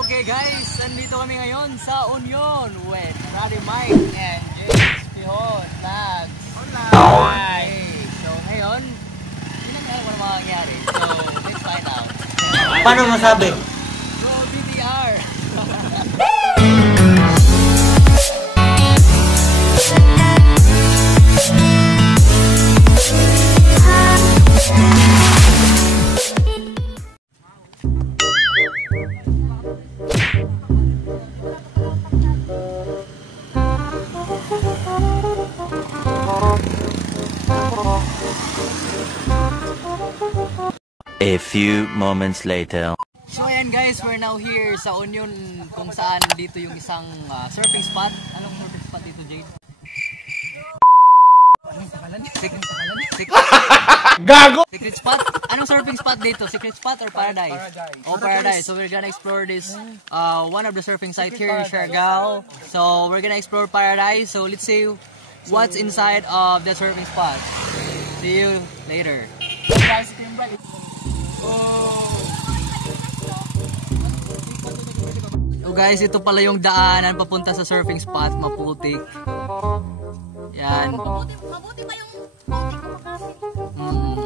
Okay guys, nandito kami ngayon sa Union with Brother Mike and James Pihon Vlogs. Okay, so ngayon, hindi naman alam kung ano mangyayari. So, let's find out. Paano masabi? Bro, BTR! A few moments later. So ayan guys, we're now here sa Union kung saan dito yung isang surfing spot. Anong surfing spot dito, Jade? Gago! Secret spot? Anong surfing spot dito? Secret spot or Paradise? Oh, Paradise. So we're gonna explore this one of the surfing sites here in Siargao. So we're gonna explore Paradise. So let's see what's inside of the surfing spot. See you later. So guys, ito pala yung daanan papunta sa surfing spot, maputik. Yan. Mabuti ba yung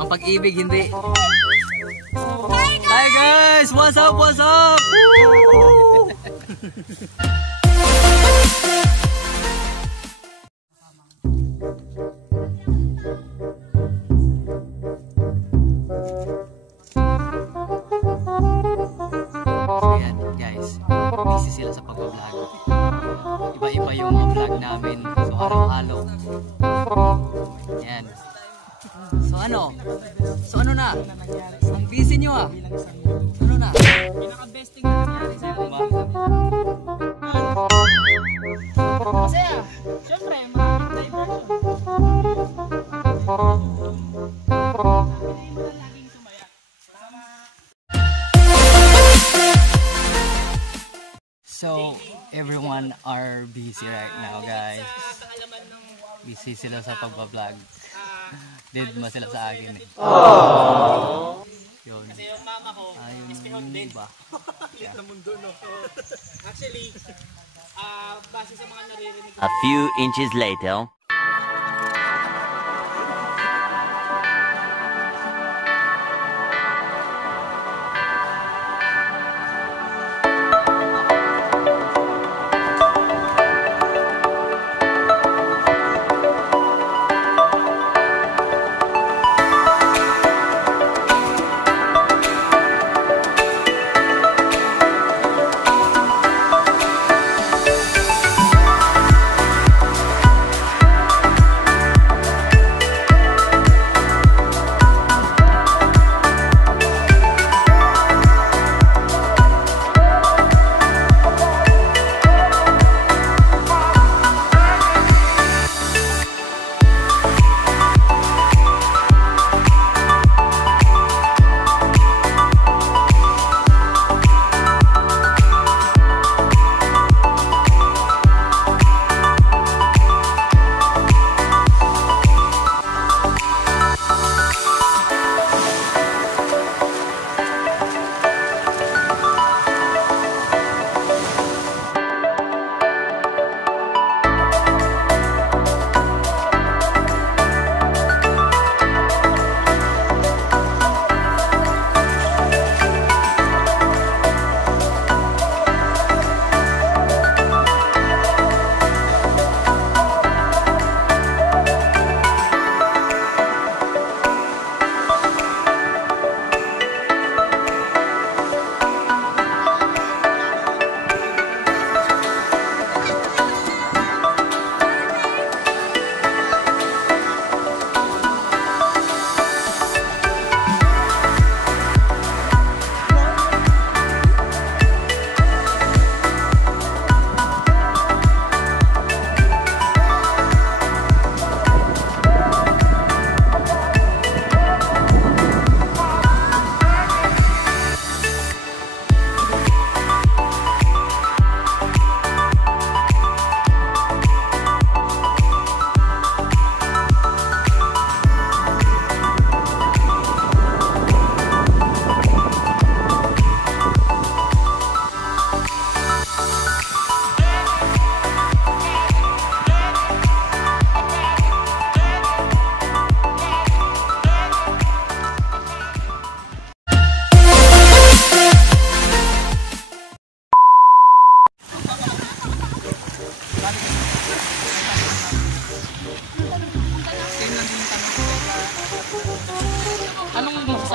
Ang pag-ibig hindi. Hi guys! What's up? What's up? Woo! Ayan guys, busy sila sa pag-vlog. Iba-iba yung vlog namin. So araw-araw. Ayan. So ano na? Ang busy nyo ah. Ano na? pinaka-besting na nangyari sa akin? Masaya. Siyempre, maraming diversion. So everyone are busy right now guys. Busy sila sa pag-vlog. Dead ma sila sa akin eh. Yun. Kasi yung mama ko, ispihon din. Liit na mundo, no? Actually, base sa mga naririnig. A few inches later.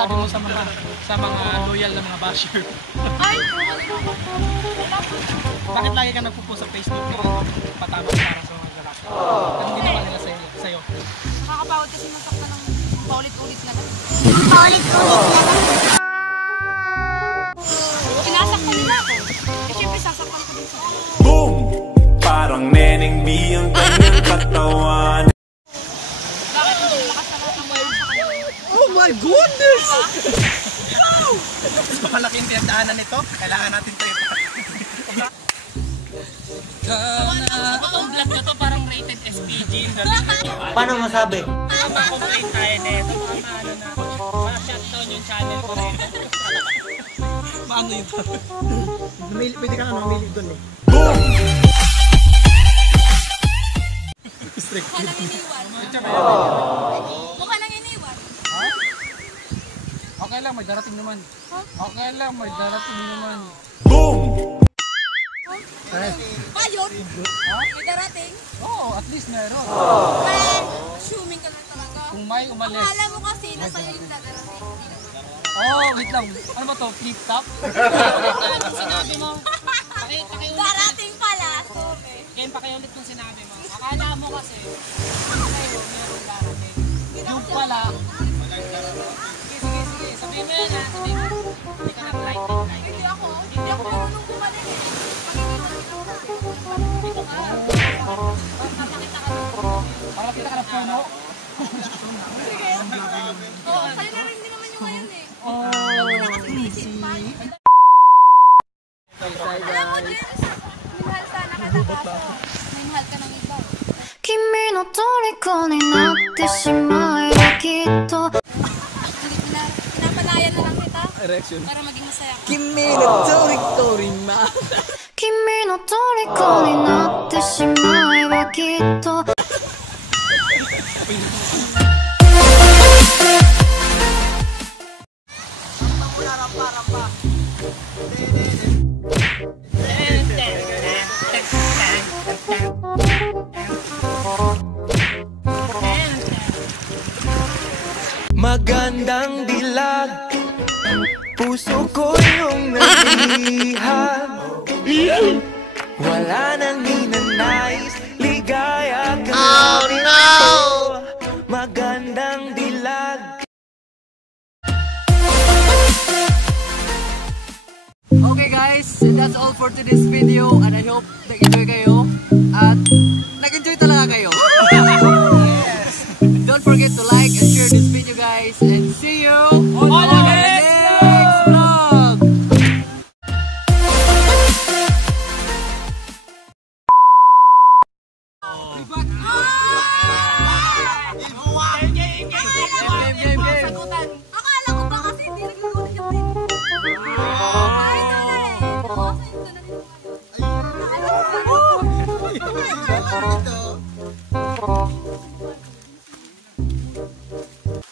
masasabi mo sa mga loyal na mga basher? Ay, Bakit lagi ka nagpo-post sa Facebook mo patama para sa mga lalaki? Anong ginawa nila sa'yo? nakakapawad kasi masaktan ng paulit-ulit na lang. Sinasaktan nila ako. Eh, syempre sasaktan ko din sa kanila. Boom! Parang Neneng B ang kanyang katawan. Bakit hindi makasama ang mga sa kanila? Oh my goodness! So malaking pinagdaanan nito, kailangan natin ito Itong vlog na to parang rated SPG. Paano masabi? Complain tayo nito. Ma-shutdown yung channel ko rin. Paano yun? Pwede ka nga mamili doon eh. Mukha nang iniwan. Mukha nang iniwan. Okay lang, may darating naman. Okay lang, may darating naman. Boom! Ayun! May darating? Oo, at least meron. Well, assuming ka lang talaga. Kung may umalis. Akala mo kasi nasa'yo yung dadarating. Oh, wait lang. Ano ba to? Flip top? Ano sinabi mo? Darating pala. Sorry. Ken, pakiulit kung sinabi mo. Akala mo kasi ngayon meron darating. Yung pala. Sige. Sabihin mo yan ha. Sabihin mo. Hindi ka nag-lighting. Hindi ako marunong kumaling eh. Hindi ko nga. Papakita ka lang. Para kita ka na puno. Sige. Oo, sa'yo na rin din naman yung ngayon eh. Huwag mo na kasi isip pa. Alam mo, Jens, minahal sana kita kaso may mahal ka ng iba. 君の虜になってしまえばきっと Pinapalayan na lang kita para maging masaya ka. 君の虜になってしまえばきっと Magandang dilag, puso ko yung naglihag. Wala nang ninanais, ligaya ka na dito. Magandang dilag. Okay guys, and that's all for today's video and I hope nag-enjoy kayo at nag-enjoy talaga kayo. Don't forget to like and share this video guys and see you on the next vlog! Akala ko ba kasi hindi naglagot yung din. Ay, ito na eh. Oo, ito na rin.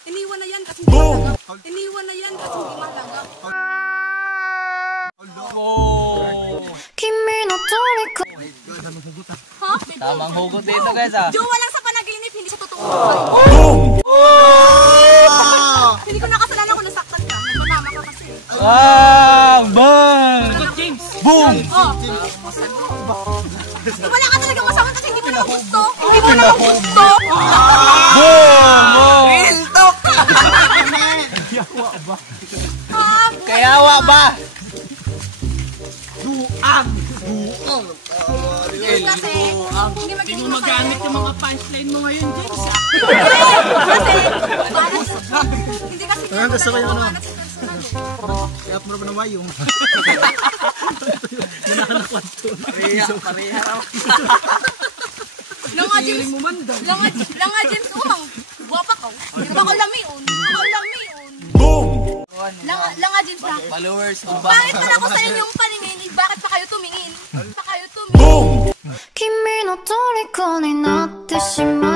Iniwan na yan kasi hindi mahalaga. Iniwan na yan kasi hindi mahalaga. 君の虜 Ha? Tamang hugot dito guys ah. Jowa lang sa panaginip, hindi sa totoo. Boom! Hindi ko nakasalanan kung nasaktan ka. Nagpatama ka kasi. Bang! James! Boom! Oh. Wala ka talaga masama kasi hindi mo naman gusto. Hindi mo naman gusto. Real talk! Kayawa ba? Kasi hindi magiging Hindi mo magamit yung mga punchline mo ngayon, James. Hindi kasi gusto ko yung ano. Kaya puro na wayong. Pareha raw. Lang nga James. Lang nga James umang. Guwapa ka. Hindi ba ako lamiun? Ako lamiun. Boom! Lang nga James lang. Followers, Bakit man ako sa inyong paningin? Bakit pa kayo tumingin? Pa kayo tumingin? Boom! 君の虜になってしま